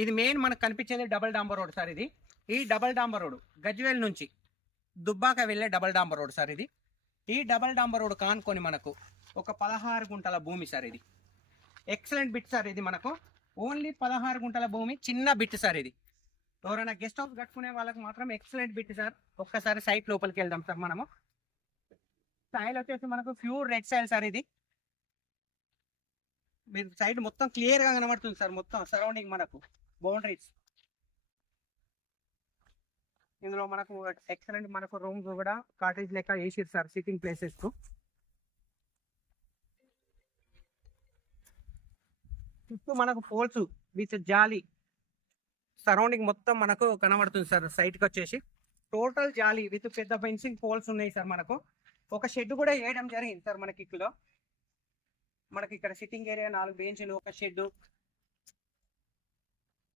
ఇది మెయిన్ మనకు కనిపించేది డబల్ డాంబర్ రోడ్ సార్. ఇది ఈ డబల్ డాంబర్ రోడ్ గజ్వేల్ నుంచి దుబ్బాక వెళ్ళే డబల్ డాంబర్ రోడ్ సార్. ఇది ఈ డబల్ డాంబర్ రోడ్ కానుకొని మనకు ఒక 16 గుంటల భూమి సార్. ఇది ఎక్సలెంట్ బిట్ సార్. ఇది మనకు ఓన్లీ 16 గుంటల భూమి, చిన్న బిట్ సార్. ఇది ఎవరైనా గెస్ట్ హౌస్ కట్టుకునే వాళ్ళకి మాత్రం ఎక్సలెంట్ బిట్ సార్. ఒక్కసారి సైట్ లోపలికి వెళ్దాం సార్ మనము. సాయిల్ వచ్చేసి మనకు ప్యూర్ రెడ్ సాయిల్ సార్. ఇది మీరు సైడ్ మొత్తం క్లియర్ గా కనబడుతుంది సార్. మొత్తం సరౌండింగ్ మనకు బౌండరీస్. ఇందులో మనకు ఎక్సలెంట్ మనకు రూమ్స్ కూడా కాటేజ్ లెక్క వేసిరు సార్, సిట్టింగ్ ప్లేసెస్ కు. చుట్టూ మనకు పోల్స్ విత్ జాలి సరౌండింగ్ మొత్తం మనకు కనబడుతుంది సార్. సైట్ కి వచ్చేసి టోటల్ జాలి విత్ పెద్ద ఫెన్సింగ్ పోల్స్ ఉన్నాయి సార్. మనకు ఒక షెడ్ కూడా వేయడం జరిగింది సార్. మనకి ఇక్కడ సిట్టింగ్ ఏరియా 4 బెంచ్లు, ఒక షెడ్,